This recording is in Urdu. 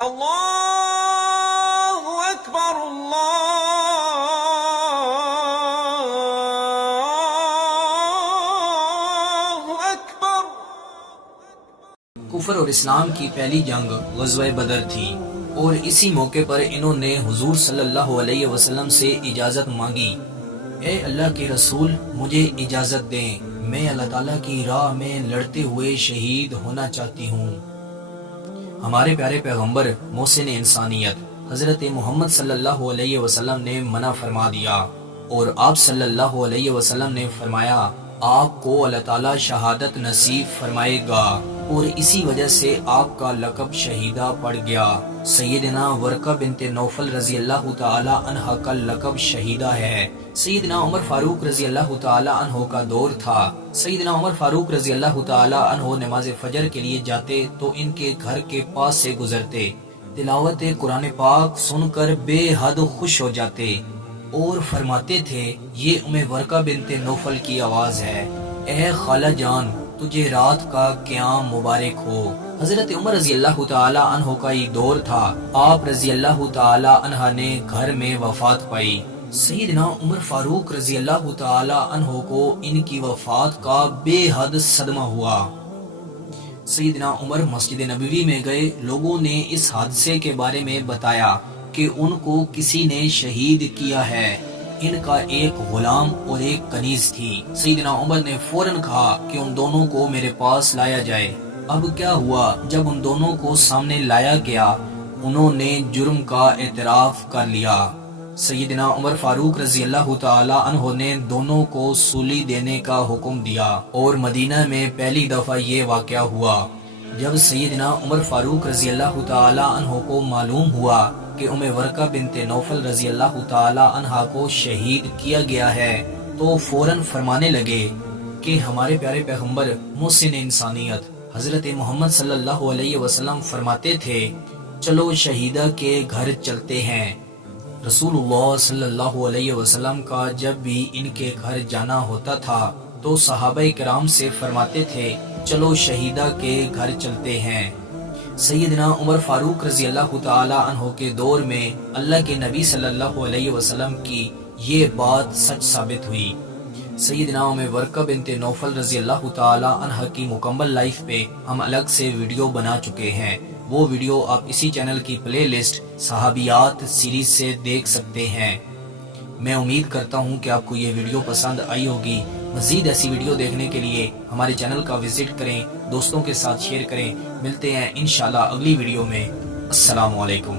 اللہ اکبر اللہ اکبر۔ کفر اور اسلام کی پہلی جنگ غزوہ بدر تھی، اور اسی موقع پر انہوں نے حضور صلی اللہ علیہ وسلم سے اجازت مانگی، اے اللہ کے رسول مجھے اجازت دیں، میں اللہ تعالیٰ کی راہ میں لڑتے ہوئے شہید ہونا چاہتی ہوں۔ ہمارے پیارے پیغمبر محسن انسانیت حضرت محمد صلی اللہ علیہ وسلم نے منع فرما دیا، اور آپ صلی اللہ علیہ وسلم نے فرمایا آپ کو اللہ تعالیٰ شہادت نصیب فرمائے گا، اور اسی وجہ سے آپ کا لقب شہیدہ پڑ گیا۔ سیدنا ورقہ بنت نوفل رضی اللہ تعالی عنہ کا لقب شہیدہ ہے۔ سیدنا عمر فاروق رضی اللہ تعالی عنہ کا دور تھا۔ سیدنا عمر فاروق رضی اللہ تعالی عنہ نماز فجر کے لیے جاتے تو ان کے گھر کے پاس سے گزرتے، تلاوت قرآن پاک سن کر بے حد خوش ہو جاتے اور فرماتے تھے یہ ورقہ بنت نوفل کی آواز ہے، اے خالہ جان تجھے رات کا قیام مبارک ہو۔ حضرت عمر رضی اللہ تعالی عنہ کا یہ دور تھا، آپ رضی اللہ تعالی عنہ نے گھر میں وفات پائی۔ سیدنا عمر فاروق رضی اللہ تعالی عنہ کو ان کی وفات کا بے حد صدمہ ہوا۔ سیدنا عمر مسجد نبوی میں گئے، لوگوں نے اس حادثے کے بارے میں بتایا کہ ان کو کسی نے شہید کیا ہے، ان کا ایک غلام اور ایک کنیز تھی۔ سیدنا عمر نے فوراً کہا کہ ان دونوں کو میرے پاس لایا جائے۔ اب کیا ہوا، جب ان دونوں کو سامنے لایا گیا انہوں نے جرم کا اعتراف کر لیا۔ سیدنا عمر فاروق رضی اللہ تعالی عنہ نے دونوں کو سولی دینے کا حکم دیا، اور مدینہ میں پہلی دفعہ یہ واقعہ ہوا۔ جب سیدنا عمر فاروق رضی اللہ تعالی عنہ کو معلوم ہوا کہ ورقہ بنت نوفل رضی اللہ تعالی عنہ کو شہید کیا گیا ہے تو فوراً فرمانے لگے کہ ہمارے پیارے پیغمبر محسن انسانیت حضرت محمد صلی اللہ علیہ وسلم فرماتے تھے چلو شہیدہ کے گھر چلتے ہیں۔ رسول اللہ صلی اللہ علیہ وسلم کا جب بھی ان کے گھر جانا ہوتا تھا تو صحابہ کرام سے فرماتے تھے چلو شہیدہ کے گھر چلتے ہیں۔ سیدنا عمر فاروق رضی اللہ تعالی عنہ کے دور میں اللہ کے نبی صلی اللہ علیہ وسلم کی یہ بات سچ ثابت ہوئی۔ سیدنا ورقہ بنت نوفل رضی اللہ تعالی عنہ کی مکمل لائف پہ ہم الگ سے ویڈیو بنا چکے ہیں، وہ ویڈیو آپ اسی چینل کی پلے لسٹ صحابیات سیریز سے دیکھ سکتے ہیں۔ میں امید کرتا ہوں کہ آپ کو یہ ویڈیو پسند آئی ہوگی۔ مزید ایسی ویڈیو دیکھنے کے لیے ہمارے چینل کا وزٹ کریں، دوستوں کے ساتھ شیئر کریں۔ ملتے ہیں انشاءاللہ اگلی ویڈیو میں۔ السلام علیکم۔